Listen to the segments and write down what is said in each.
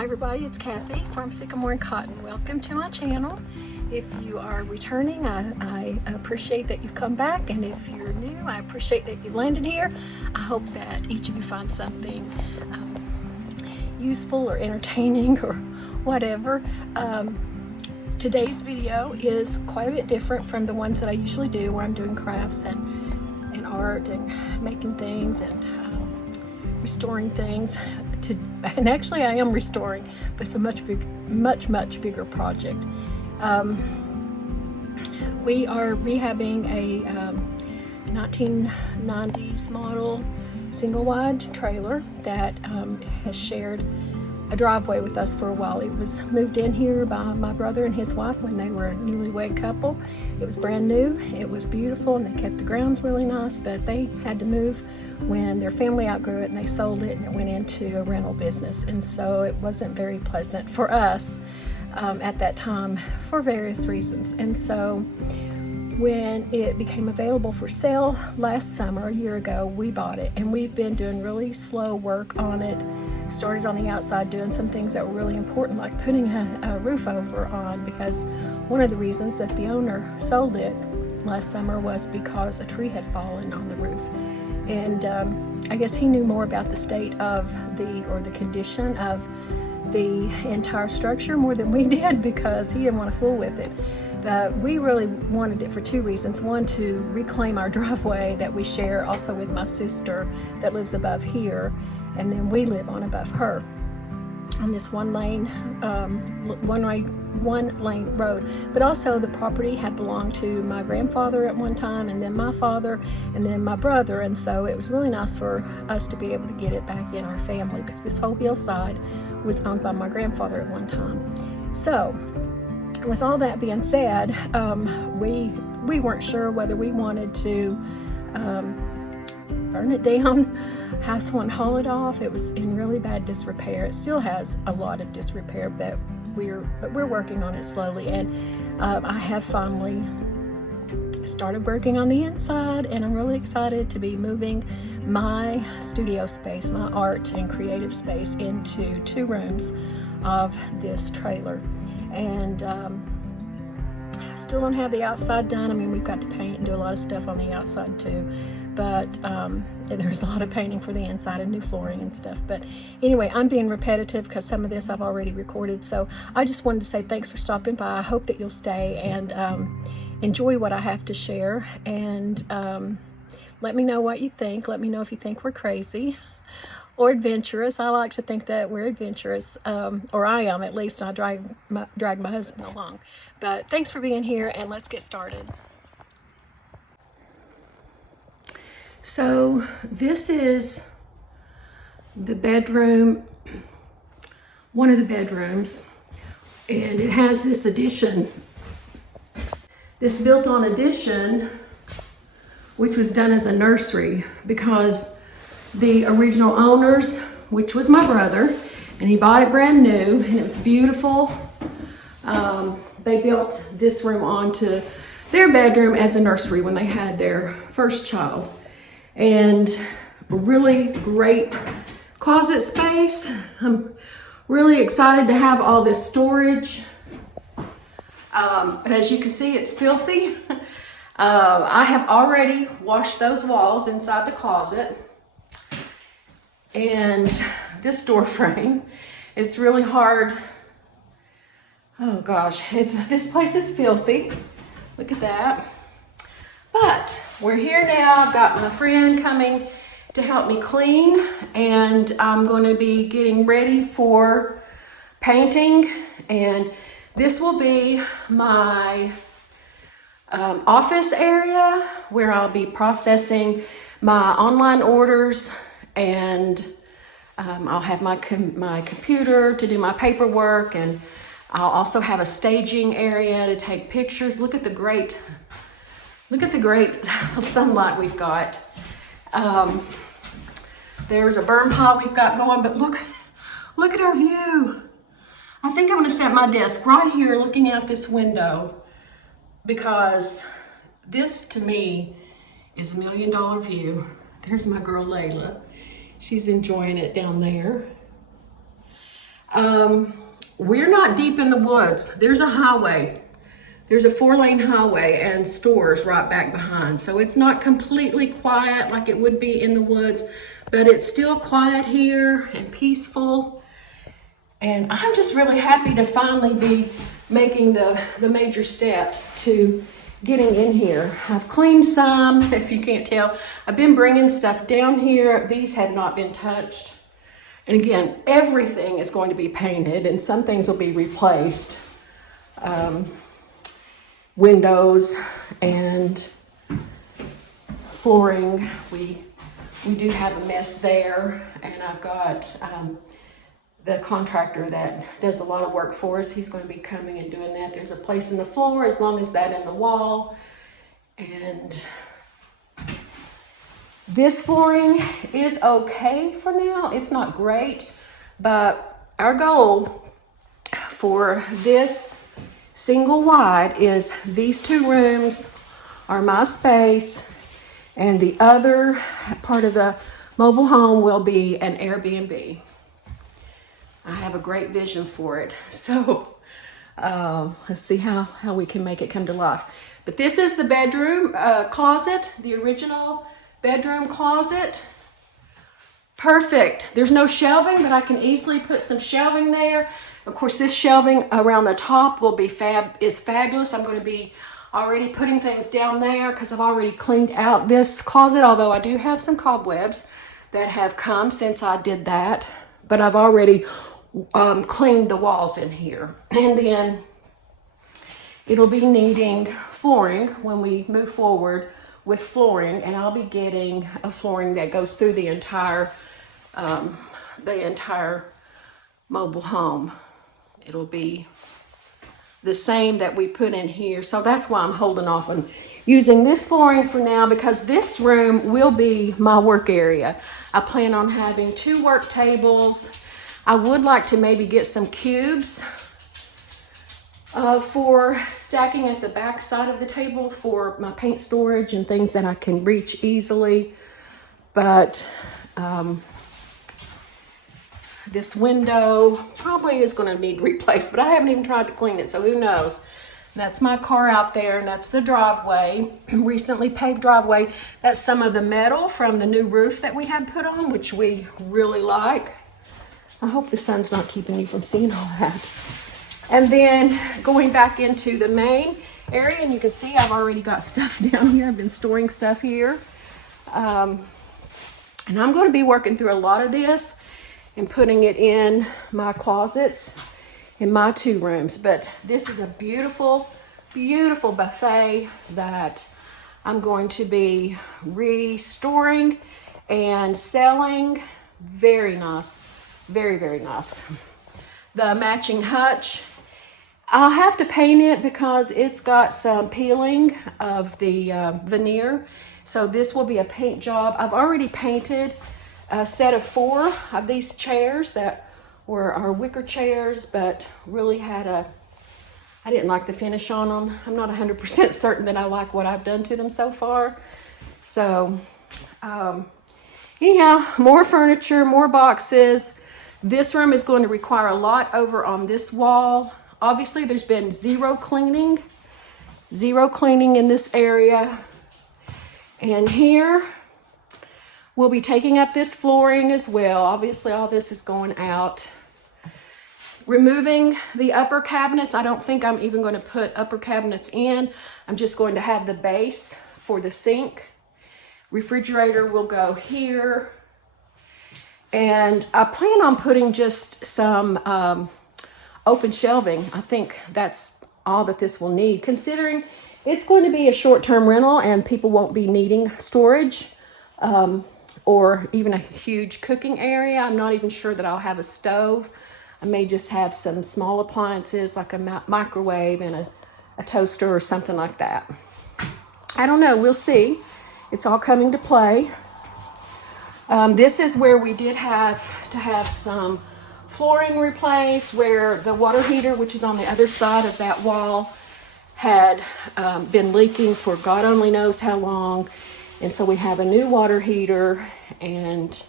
Hi everybody, it's Kathy from Sycamore and Cotton. Welcome to my channel. If you are returning, I appreciate that you've come back, and if you're new, I appreciate that you've landed here. I hope that each of you find something useful or entertaining or whatever. Today's video is quite a bit different from the ones that I usually do, where I'm doing crafts and art and making things and restoring things. And actually I am restoring, but it's a much bigger project. We are rehabbing a 1990s model single wide trailer that has shared a driveway with us for a while. It was moved in here by my brother and his wife when they were a newlywed couple. It was brand new, it was beautiful, and they kept the grounds really nice, but they had to move when their family outgrew it and they sold it, and it went into a rental business, and so it wasn't very pleasant for us at that time for various reasons. And so when it became available for sale last summer, a year ago, we bought it, and we've been doing really slow work on it. Started on the outside doing some things that were really important, like putting a roof over on, because one of the reasons that the owner sold it last summer was because a tree had fallen on the roof. And I guess he knew more about the state of the condition of the entire structure more than we did, because he didn't want to fool with it. But we really wanted it for two reasons. One, to reclaim our driveway that we share also with my sister that lives above here, and then we live on above her on this one lane road. But also the property had belonged to my grandfather at one time, and then my father, and then my brother, and so it was really nice for us to be able to get it back in our family, because this whole hillside was owned by my grandfather at one time. So with all that being said, we weren't sure whether we wanted to burn it down, have someone haul it off. It was in really bad disrepair. It still has a lot of disrepair, but we're working on it slowly. And I have finally started working on the inside, and I'm really excited to be moving my studio space, my art and creative space, into 2 rooms of this trailer. And still don't have the outside done. I mean, we've got to paint and do a lot of stuff on the outside too, but there's a lot of painting for the inside and new flooring and stuff. But anyway, I'm being repetitive because some of this I've already recorded, so I just wanted to say thanks for stopping by. I hope that you'll stay and enjoy what I have to share, and let me know what you think. Let me know if you think we're crazy or adventurous. I like to think that we're adventurous, or I am at least. I drag my husband along. But thanks for being here, and let's get started. So this is the bedroom, one of the bedrooms, and it has this addition, this built-on addition, which was done as a nursery, because the original owners, which was my brother, and he bought it brand new, and it was beautiful. They built this room onto their bedroom as a nursery when they had their first child. And a really great closet space. I'm really excited to have all this storage. But as you can see, it's filthy. I have already washed those walls inside the closet. And this door frame, it's really hard. Oh gosh, this place is filthy. Look at that. But we're here now. I've got my friend coming to help me clean, and I'm going to be getting ready for painting. And this will be my office area where I'll be processing my online orders, and I'll have my computer to do my paperwork, and I'll also have a staging area to take pictures. Look at the great sunlight we've got. There's a burn pile we've got going, but look at our view. I think I'm gonna set my desk right here looking out this window, because this to me is $1 million view. There's my girl Layla. She's enjoying it down there. We're not deep in the woods. There's a highway. There's a 4-lane highway and stores right back behind. So it's not completely quiet like it would be in the woods, but it's still quiet here and peaceful. And I'm just really happy to finally be making the major steps to getting in here. I've cleaned some, if you can't tell. I've been bringing stuff down here. These have not been touched. And again, everything is going to be painted and some things will be replaced. Windows and flooring, we do have a mess there. And I've got the contractor that does a lot of work for us. He's going to be coming and doing that. There's a place in the floor as long as that in the wall. And this flooring is okay for now. It's not great, but our goal for this single wide is these 2 rooms are my space, and the other part of the mobile home will be an Airbnb. I have a great vision for it. So let's see how we can make it come to life. But this is the bedroom closet, the original bedroom closet. Perfect. There's no shelving, but I can easily put some shelving there. Of course, this shelving around the top will be fabulous. I'm going to be already putting things down there because I've already cleaned out this closet, although I do have some cobwebs that have come since I did that. But I've already cleaned the walls in here. And then it'll be needing flooring when we move forward with flooring, and I'll be getting a flooring that goes through the entire mobile home. It'll be the same that we put in here. So that's why I'm holding off on using this flooring for now, because this room will be my work area. I plan on having 2 work tables. I would like to maybe get some cubes for stacking at the back side of the table for my paint storage and things that I can reach easily. But this window probably is going to need replaced, but I haven't even tried to clean it, so who knows. That's my car out there, and that's the driveway, recently paved driveway. That's some of the metal from the new roof that we had put on, which we really like. I hope the sun's not keeping you from seeing all that. And then going back into the main area, and you can see I've already got stuff down here. I've been storing stuff here. And I'm going to be working through a lot of this and putting it in my closets in my 2 rooms. But this is a beautiful, beautiful buffet that I'm going to be restoring and selling. Very nice. Very, very nice. The matching hutch, I'll have to paint it because it's got some peeling of the veneer. So this will be a paint job. I've already painted a set of 4 of these chairs that were our wicker chairs, but really I didn't like the finish on them. I'm not 100% certain that I like what I've done to them so far. So anyhow, more furniture, more boxes. This room is going to require a lot over on this wall. Obviously, there's been zero cleaning in this area. And here, we'll be taking up this flooring as well. Obviously, all this is going out. Removing the upper cabinets. I don't think I'm even going to put upper cabinets in. I'm just going to have the base for the sink. Refrigerator will go here. And I plan on putting just some open shelving. I think that's all that this will need, considering it's going to be a short-term rental and people won't be needing storage or even a huge cooking area. I'm not even sure that I'll have a stove. I may just have some small appliances like a microwave and a toaster or something like that. I don't know. We'll see. It's all coming to play. This is where we did have to have some flooring replaced, where the water heater, which is on the other side of that wall, had been leaking for God only knows how long. And so we have a new water heater, and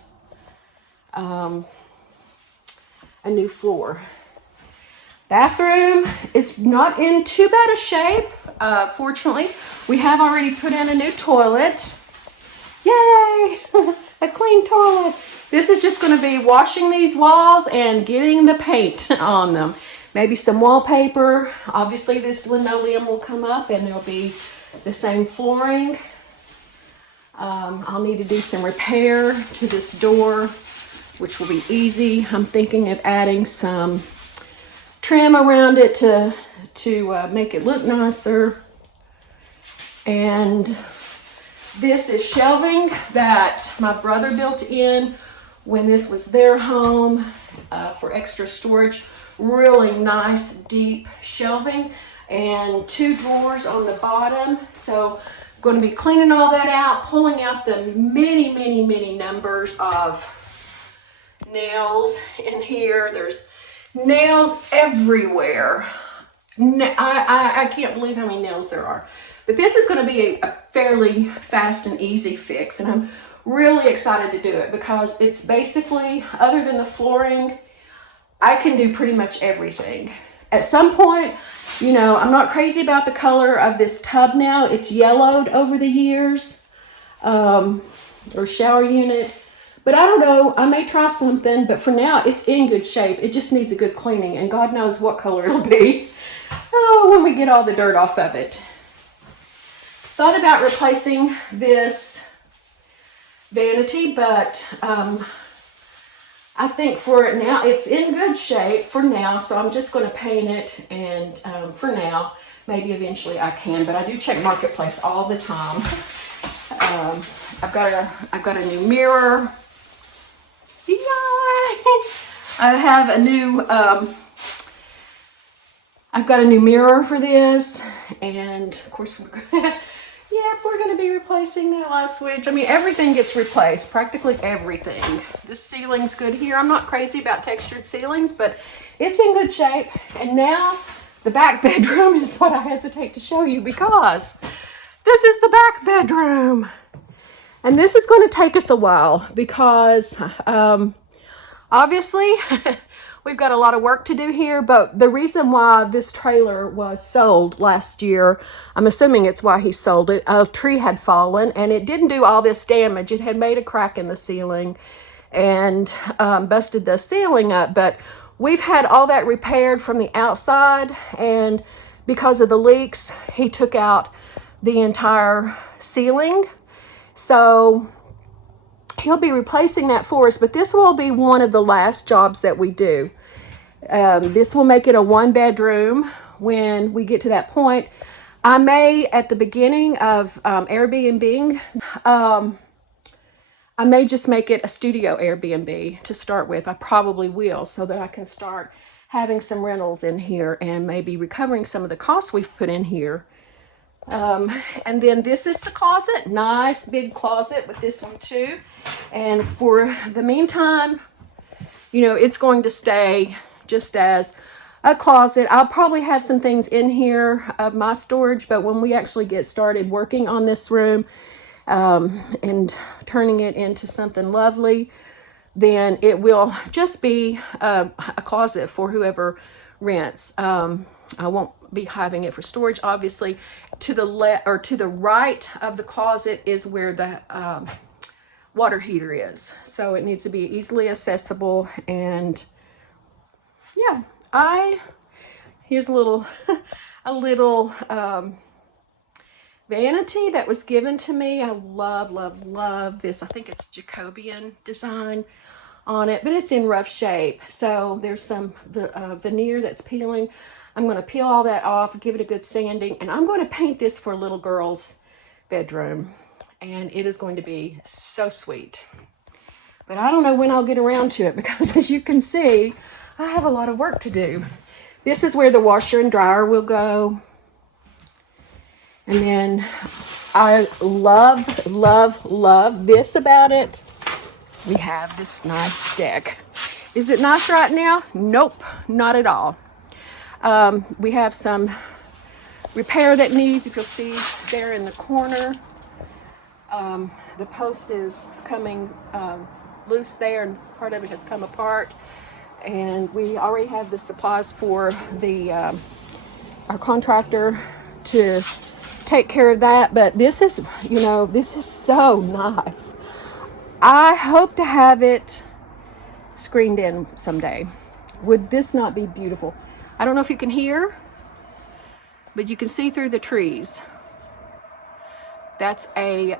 a new floor. Bathroom is not in too bad a shape. Fortunately, we have already put in a new toilet. Yay! A clean toilet. This is just going to be washing these walls and getting the paint on them. Maybe some wallpaper. Obviously, this linoleum will come up and there'll be the same flooring. I'll need to do some repair to this door, which will be easy. I'm thinking of adding some trim around it to make it look nicer. And this is shelving that my brother built in when this was their home for extra storage. Really nice deep shelving and 2 drawers on the bottom. So I'm going to be cleaning all that out, pulling out the many numbers of nails in here. There's nails everywhere. I can't believe how many nails there are. But this is going to be a fairly fast and easy fix, and I'm really excited to do it because it's basically, other than the flooring, I can do pretty much everything. At some point, you know, I'm not crazy about the color of this tub now. It's yellowed over the years, or shower unit. But I don't know, I may try something, but for now, it's in good shape. It just needs a good cleaning, and God knows what color it'll be when we get all the dirt off of it. Thought about replacing this vanity, but I think for now, it's in good shape for now, so I'm just going to paint it, and for now, maybe eventually I can, but I do check Marketplace all the time. I've got a new mirror. Yay! I have a new, I've got a new mirror for this, and of course, we're going to be replacing that light switch. I mean, everything gets replaced, practically everything. This ceiling's good here. I'm not crazy about textured ceilings, but it's in good shape. And now the back bedroom is what I hesitate to show you because this is the back bedroom. And this is going to take us a while because obviously we've got a lot of work to do here, but the reason why this trailer was sold last year, I'm assuming it's why he sold it. A tree had fallen and it didn't do all this damage. It had made a crack in the ceiling and busted the ceiling up, but we've had all that repaired from the outside, and because of the leaks, he took out the entire ceiling. So he'll be replacing that for us, but this will be one of the last jobs that we do. This will make it a 1-bedroom when we get to that point. I may, at the beginning of Airbnb, I may just make it a studio Airbnb to start with. I probably will, so that I can start having some rentals in here and maybe recovering some of the costs we've put in here. And then this is the closet. Nice big closet with this one too. And for the meantime, you know, it's going to stay just as a closet. I'll probably have some things in here of my storage, but when we actually get started working on this room and turning it into something lovely, then it will just be a closet for whoever rents. I won't be having it for storage. Obviously, to the right of the closet is where the water heater is, so it needs to be easily accessible. And yeah, here's a little vanity that was given to me. I love this. I think it's Jacobean design on it, but it's in rough shape, so there's some veneer that's peeling. I'm going to peel all that off, give it a good sanding, and I'm going to paint this for a little girl's bedroom, and it is going to be so sweet. But I don't know when I'll get around to it because, as you can see, I have a lot of work to do. This is where the washer and dryer will go. And then I love this about it. We have this nice deck. Is it nice right now? Nope, not at all. We have some repair that needs, if you'll see there in the corner, the post is coming loose there and part of it has come apart. and we already have the supplies for the our contractor to take care of that. But this is, you know, this is so nice. I hope to have it screened in someday. Would this not be beautiful? I don't know if you can hear, but you can see through the trees. That's a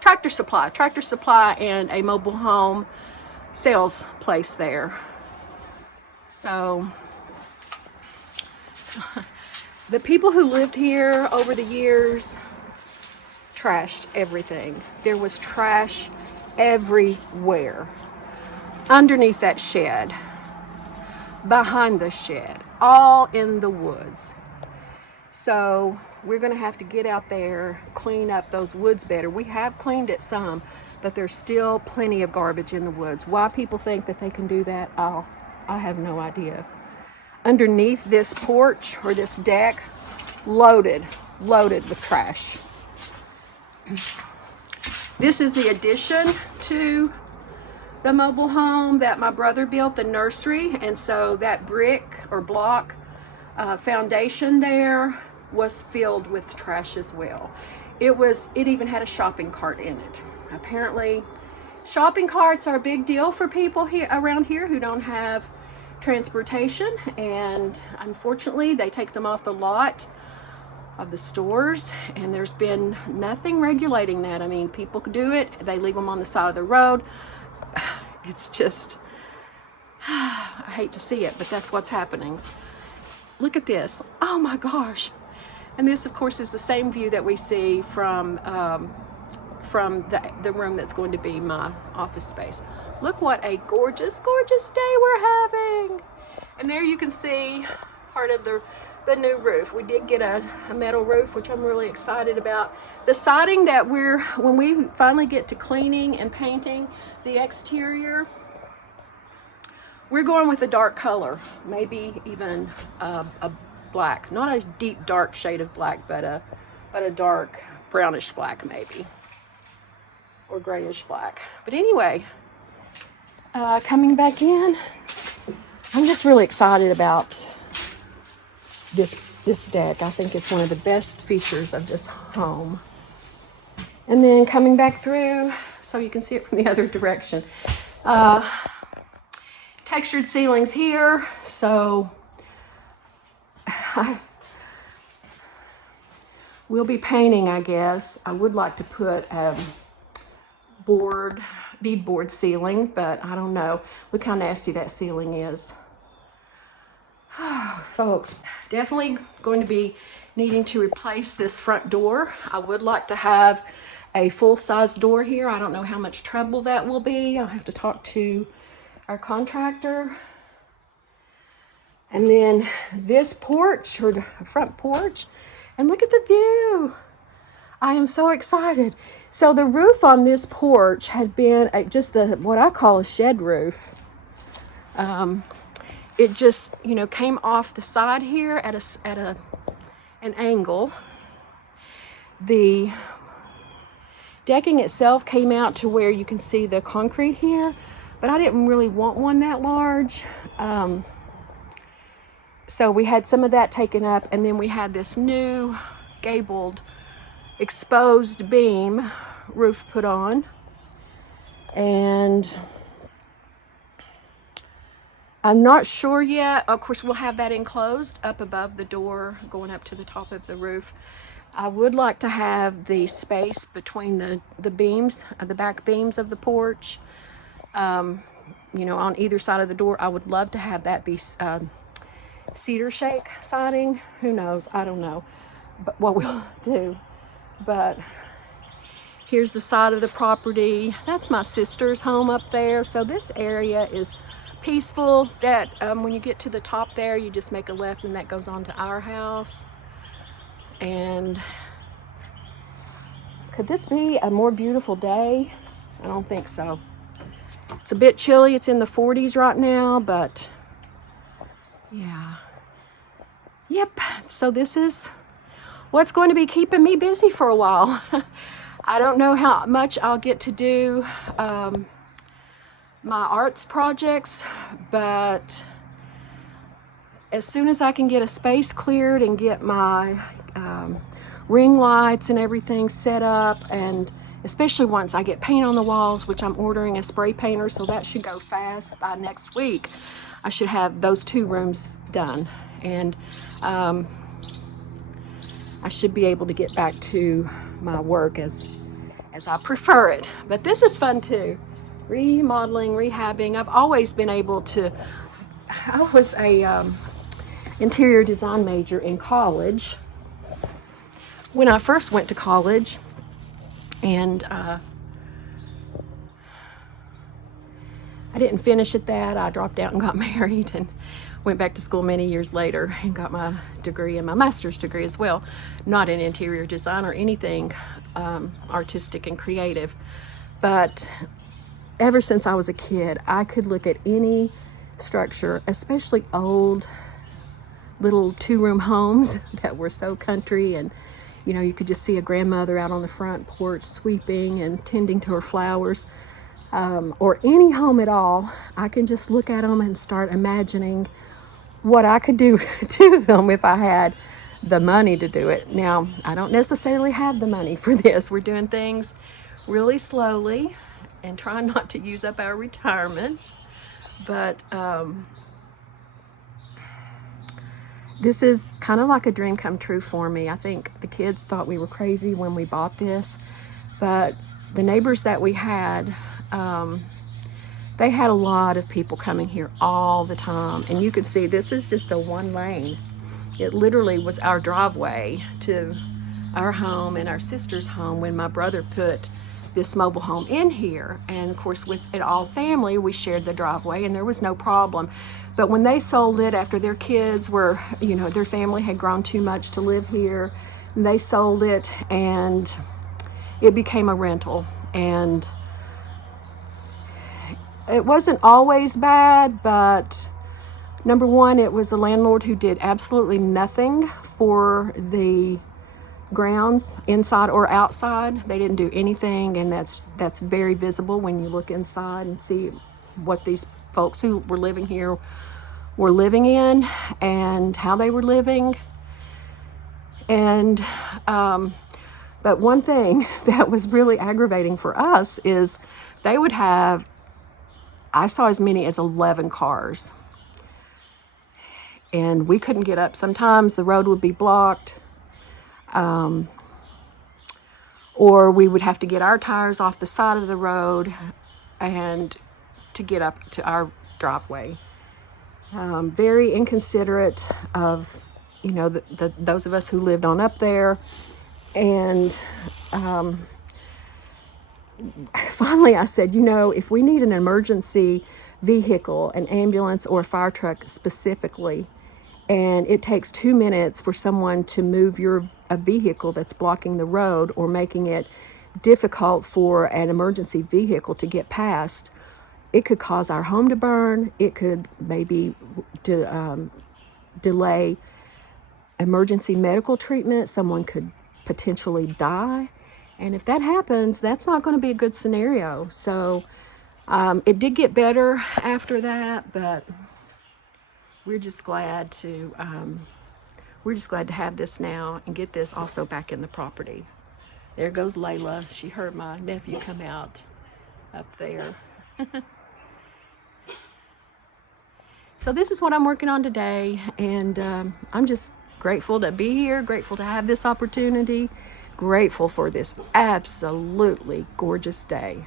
tractor supply, and a mobile home sales place there. So the people who lived here over the years trashed everything. There was trash everywhere. Underneath that shed, behind the shed, all in the woods. So we're going to have to get out there, clean up those woods better. We have cleaned it some, but there's still plenty of garbage in the woods. Why people think that they can do that, I have no idea. Underneath this porch or this deck, loaded with trash. This is the addition to the mobile home that my brother built, the nursery, and so that brick or block foundation there was filled with trash as well. It even had a shopping cart in it. Apparently, shopping carts are a big deal for people here around here who don't have transportation, and unfortunately they take them off the lot of the stores, and there's been nothing regulating that. I mean, people could do it, they leave them on the side of the road. It's just, I hate to see it, but that's what's happening. Look at this. Oh my gosh. And this, of course, is the same view that we see from the room that's going to be my office space. Look what a gorgeous, gorgeous day we're having. And there you can see part of the new roof. We did get a metal roof, which I'm really excited about. The siding that when we finally get to cleaning and painting the exterior, we're going with a dark color, maybe even a black, not a deep dark shade of black, but a dark brownish black maybe, or grayish black. But anyway, coming back in, I'm just really excited about this deck. I think it's one of the best features of this home. And then coming back through, so you can see it from the other direction. Textured ceilings here, so we'll be painting, I guess. I would like to put beadboard ceiling, but I don't know. Look how nasty that ceiling is. Folks, definitely going to be needing to replace this front door. I would like to have a full-size door here. I don't know how much trouble that will be. I'll have to talk to our contractor. And then this porch, or the front porch, and look at the view. I am so excited. So the roof on this porch had been just what I call a shed roof. It just, you know, came off the side here at an angle. The decking itself came out to where you can see the concrete here, but I didn't really want one that large. So we had some of that taken up, and then we had this new gabled exposed beam roof put on. And I'm not sure yet. Of course, we'll have that enclosed up above the door going up to the top of the roof. I would like to have the space between the beams, the back beams of the porch, you know, on either side of the door. I would love to have that be cedar shake siding. Who knows? I don't know but what we'll do. But here's the side of the property. That's my sister's home up there. So this area is peaceful. That when you get to the top there, you just make a left and that goes on to our house. And could this be a more beautiful day? I don't think so. It's a bit chilly. It's in the 40s right now, but yeah. Yep. So this is what's going to be keeping me busy for a while. I don't know how much I'll get to do my arts projects, but as soon as I can get a space cleared and get my ring lights and everything set up, and especially once I get paint on the walls, which I'm ordering a spray painter, so that should go fast. By next week, I should have those 2 rooms done, and I should be able to get back to my work as I prefer it. But this is fun too. Remodeling, rehabbing. I've always been able to, I was a interior design major in college when I first went to college, and I didn't finish at that. I dropped out and got married and went back to school many years later and got my degree and my master's degree as well. Not in interior design or anything artistic and creative, but ever since I was a kid, I could look at any structure, especially old little 2-room homes that were so country, and you know, you could just see a grandmother out on the front porch sweeping and tending to her flowers, or any home at all. I can just look at them and start imagining what I could do to them if I had the money to do it. Now, I don't necessarily have the money for this. We're doing things really slowly and trying not to use up our retirement, but this is kind of like a dream come true for me. I think the kids thought we were crazy when we bought this, but the neighbors that we had, they had a lot of people coming here all the time, and you could see this is just a 1 lane. It literally was our driveway to our home and our sister's home when my brother put this mobile home in here. And of course, with it all family, we shared the driveway and there was no problem. But when they sold it after their kids were, you know, their family had grown too much to live here, they sold it and it became a rental. And it wasn't always bad, but number one, it was a landlord who did absolutely nothing for the grounds, inside or outside. They didn't do anything, and that's very visible when you look inside and see what these folks who were living here were living in and how they were living. And but one thing that was really aggravating for us is they would have, I saw as many as 11 cars, and we couldn't get up. Sometimes the road would be blocked, or we would have to get our tires off the side of the road and to get up to our driveway. Very inconsiderate of, you know, those of us who lived on up there. And finally I said, you know, if we need an emergency vehicle, an ambulance or a fire truck specifically, and it takes 2 minutes for someone to move a vehicle that's blocking the road or making it difficult for an emergency vehicle to get past, it could cause our home to burn. It could maybe delay emergency medical treatment. Someone could potentially die. And if that happens, that's not going to be a good scenario. So it did get better after that, but we're just glad to have this now and get this also back in the property. There goes Layla. She heard my nephew come out up there. So this is what I'm working on today, and I'm just grateful to be here, grateful to have this opportunity, grateful for this absolutely gorgeous day.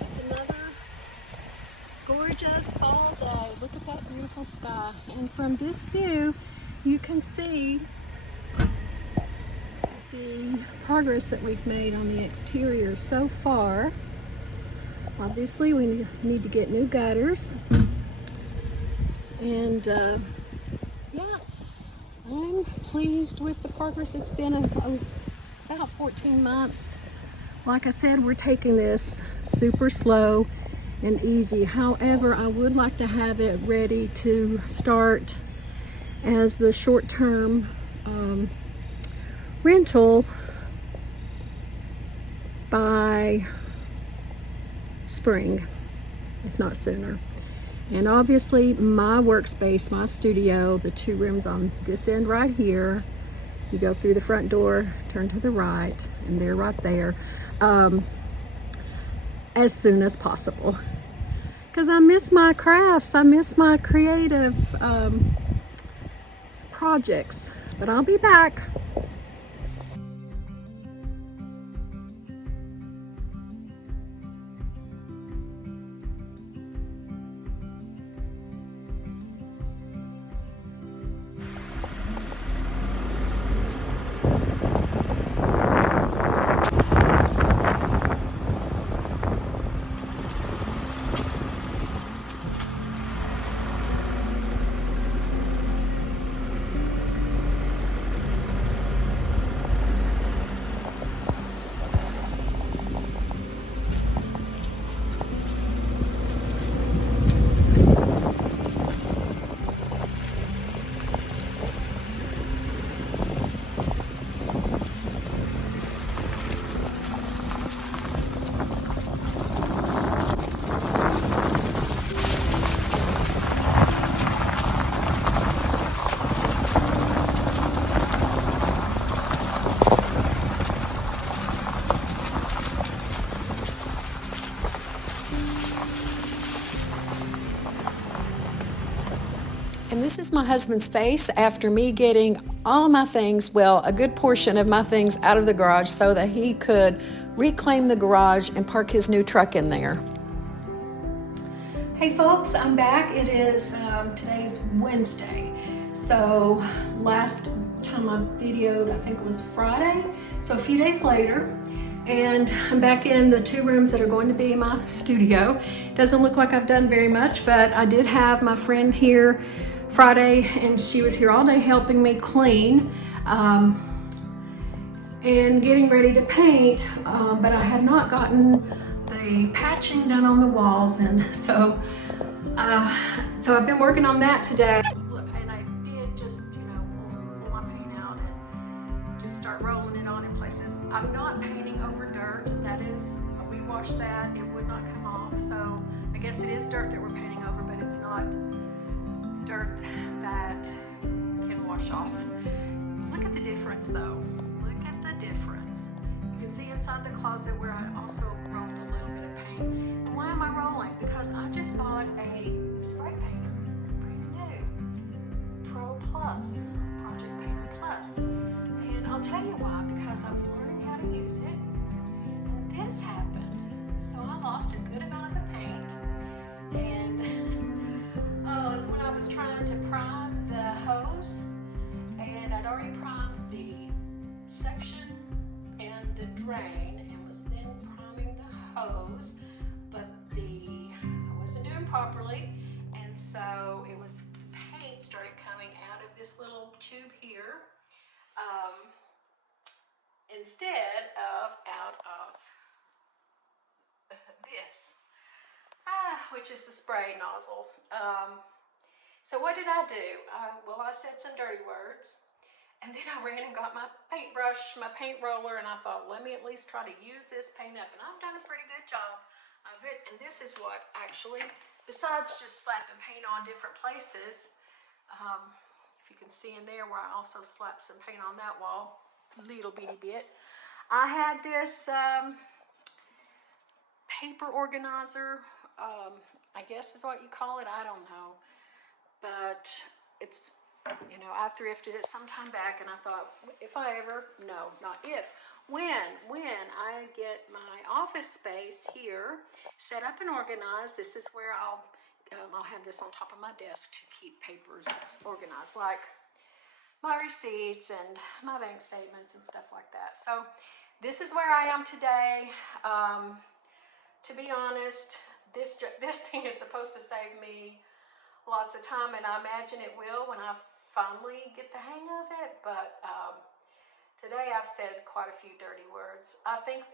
It's another gorgeous fall day. Look at that beautiful sky. And from this view, you can see the progress that we've made on the exterior so far. Obviously, we need to get new gutters. And yeah, I'm pleased with the progress. It's been about 14 months. Like I said, we're taking this super slow, and easy. However, I would like to have it ready to start as the short-term rental by spring, if not sooner. And obviously my workspace, my studio, the 2 rooms on this end right here, you go through the front door, turn to the right, and they're right there, as soon as possible. Because I miss my crafts, I miss my creative projects, but I'll be back. And this is my husband's face after me getting all of my things, well, a good portion of my things out of the garage so that he could reclaim the garage and park his new truck in there. Hey folks, I'm back. It is, today's Wednesday. So last time I videoed, I think it was Friday. So a few days later, and I'm back in the 2 rooms that are going to be my studio. Doesn't look like I've done very much, but I did have my friend here Friday, and she was here all day helping me clean and getting ready to paint, but I had not gotten the patching done on the walls, and so I've been working on that today. And I did just, pull my paint out and just start rolling it on in places. I'm not painting over dirt. That is, we washed that, it would not come off, so I guess it is dirt that we're painting over, but it's not dirt that can wash off. Look at the difference though. Look at the difference. You can see inside the closet where I also rolled a little bit of paint. And why am I rolling? Because I just bought a spray painter, brand new, Pro Plus, Project Painter Plus. And I'll tell you why, because I was learning how to use it, and this happened. So I lost a good amount of the paint, and it's when I was trying to prime the hose, and I'd already primed the suction and the drain, and was then priming the hose, but I wasn't doing properly, and so it was paint started coming out of this little tube here, instead of out of this, which is the spray nozzle. So what did I do? Well, I said some dirty words, and then I ran and got my paintbrush, my paint roller, and I thought, let me at least try to use this paint up, and I've done a pretty good job of it. And this is what actually, besides just slapping paint on different places, if you can see in there where I also slapped some paint on that wall, little bitty bit, I had this paper organizer, I guess is what you call it, I don't know. But it's, I thrifted it some time back, and I thought, if I ever, no, not if, when I get my office space here set up and organized, this is where I'll have this on top of my desk to keep papers organized, like my receipts and my bank statements and stuff like that. So this is where I am today. To be honest, this thing is supposed to save me lots of time, and I imagine it will when I finally get the hang of it, but Today I've said quite a few dirty words. I think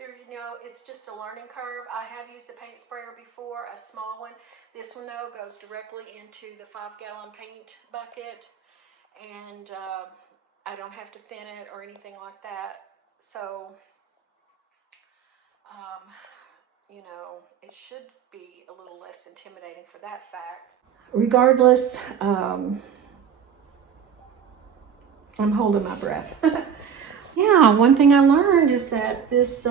it's just a learning curve. I have used a paint sprayer before, a small one. This one though goes directly into the 5-gallon paint bucket, and I don't have to thin it or anything like that. So, it should be a little less intimidating for that fact. Regardless, I'm holding my breath. Yeah, one thing I learned is that this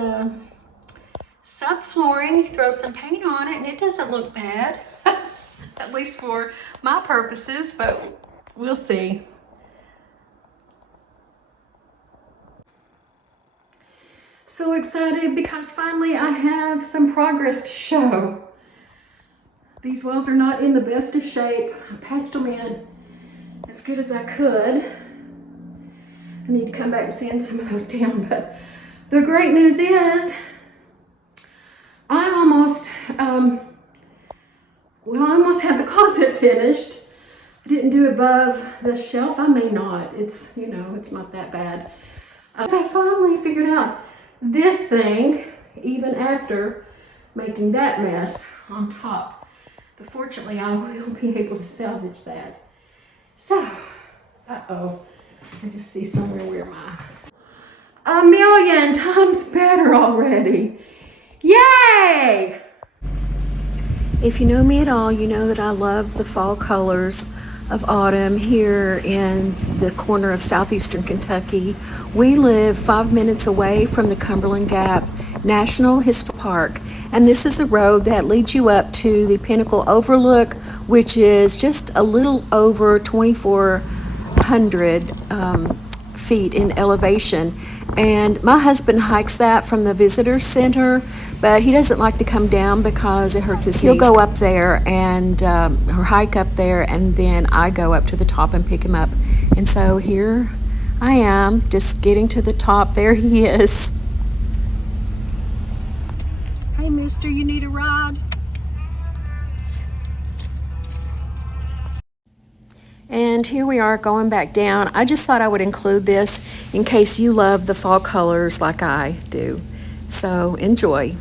subflooring, you throw some paint on it and it doesn't look bad, at least for my purposes, but we'll see. So excited because finally I have some progress to show. These walls are not in the best of shape. I patched them in as good as I could. I need to come back and sand some of those down, but the great news is I almost have the closet finished. I didn't do above the shelf. I may not. It's not that bad. So I finally figured out this thing, even after making that mess on top. But fortunately, I will be able to salvage that. So, I just see somewhere where my 1,000,000 times better already. Yay! If you know me at all, you know that I love the fall colors of autumn here in the corner of southeastern Kentucky. We live 5 minutes away from the Cumberland Gap National Historic Park, and this is a road that leads you up to the Pinnacle Overlook, which is just a little over 2,400 feet in elevation. And my husband hikes that from the visitor center, but he doesn't like to come down because it hurts his knees. He'll go up there and or hike up there, and then I go up to the top and pick him up. And so here I am, just getting to the top. There he is. Hey, mister, you need a ride? And here we are going back down. I just thought I would include this in case you love the fall colors like I do. So enjoy.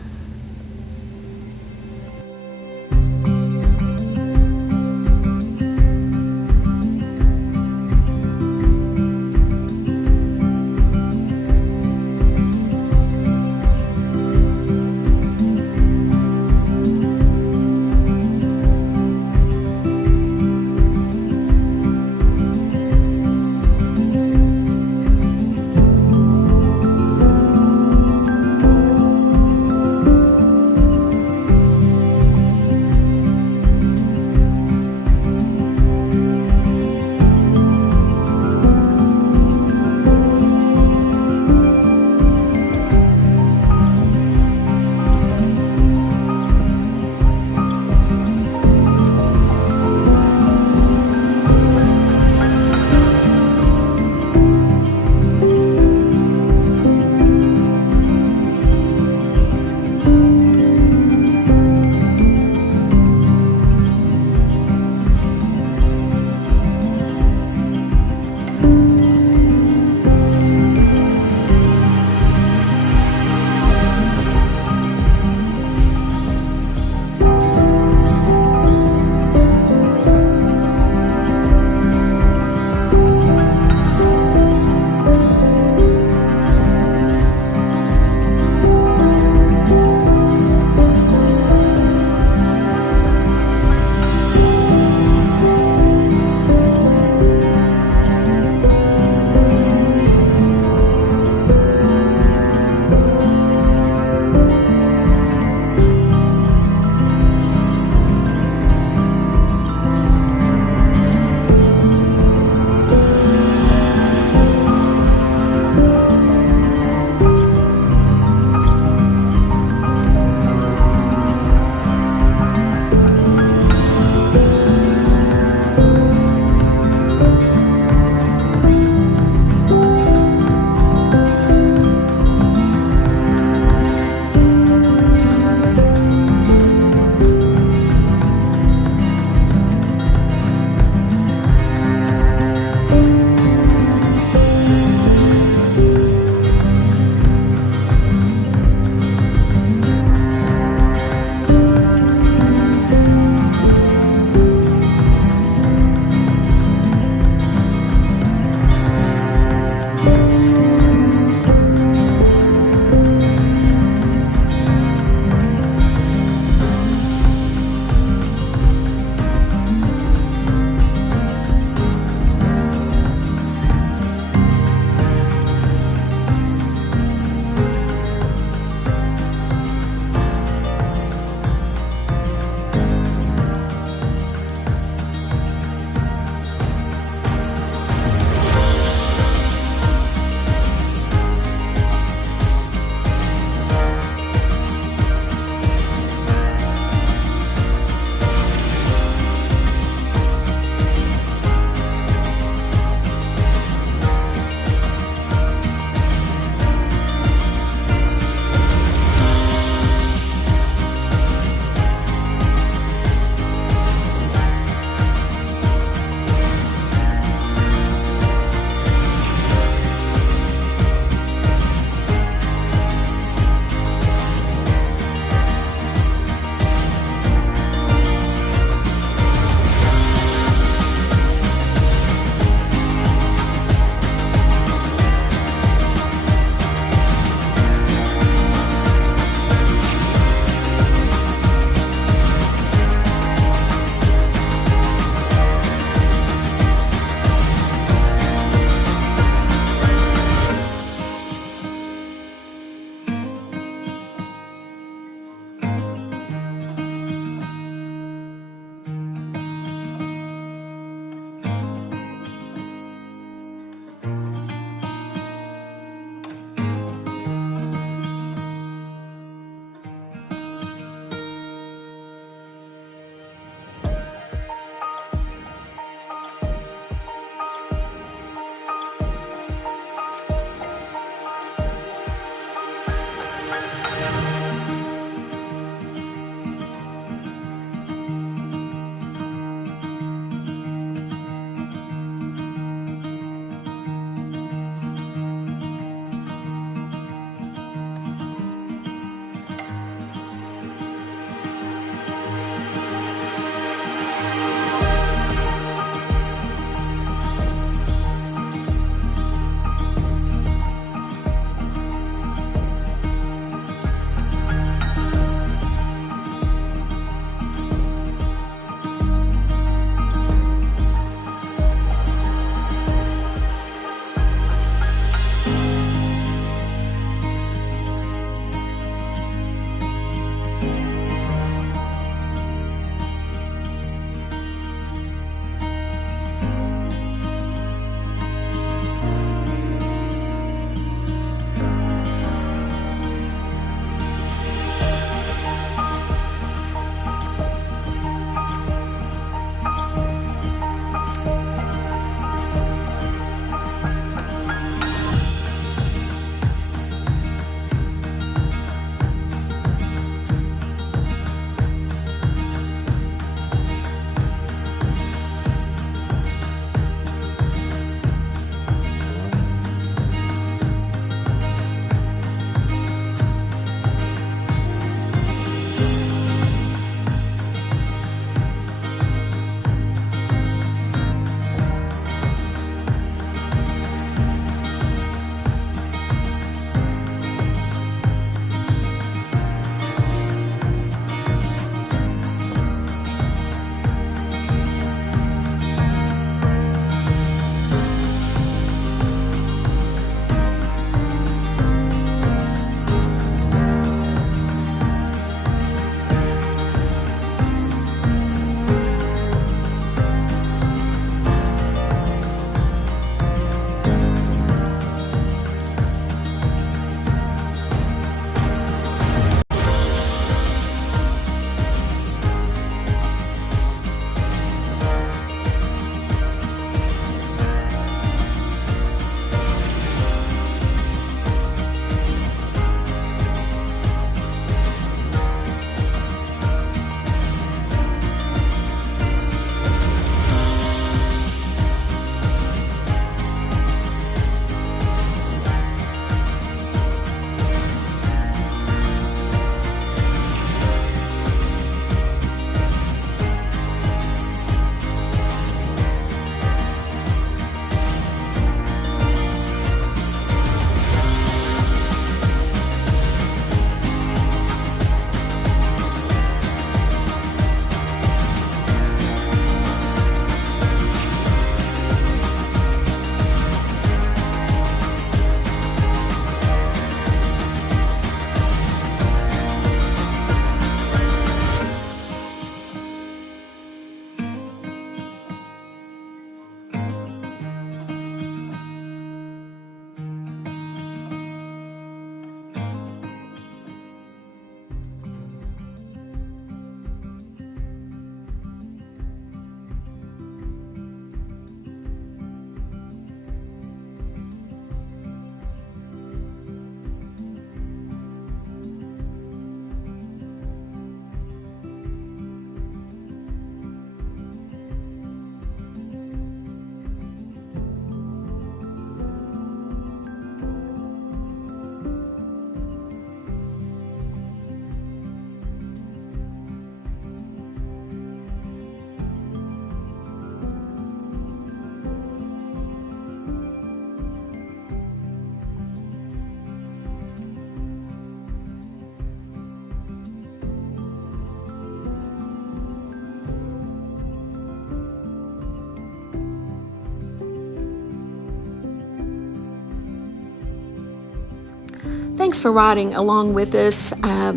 Thanks for riding along with us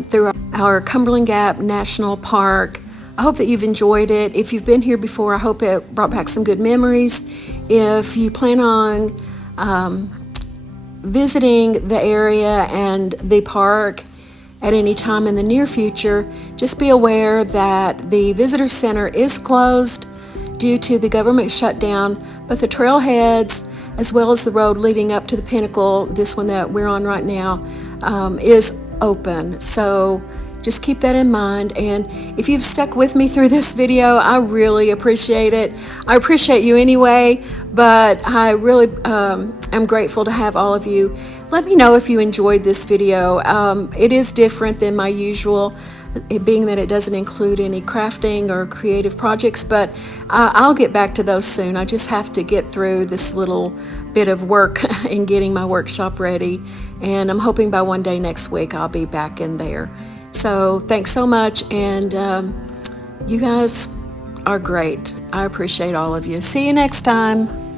through our Cumberland Gap National Park. I hope that you've enjoyed it. If you've been here before, I hope it brought back some good memories. If you plan on visiting the area and the park at any time in the near future, just be aware that the visitor center is closed due to the government shutdown, but the trailheads as well as the road leading up to the pinnacle, this one that we're on right now, is open. So just keep that in mind. And if you've stuck with me through this video, I really appreciate it. I appreciate you anyway, but I really am grateful to have all of you. Let me know if you enjoyed this video. It is different than my usual, it being that it doesn't include any crafting or creative projects, but I'll get back to those soon. I just have to get through this little bit of work in getting my workshop ready, and I'm hoping by one day next week I'll be back in there. So thanks so much, and you guys are great. I appreciate all of you. See you next time.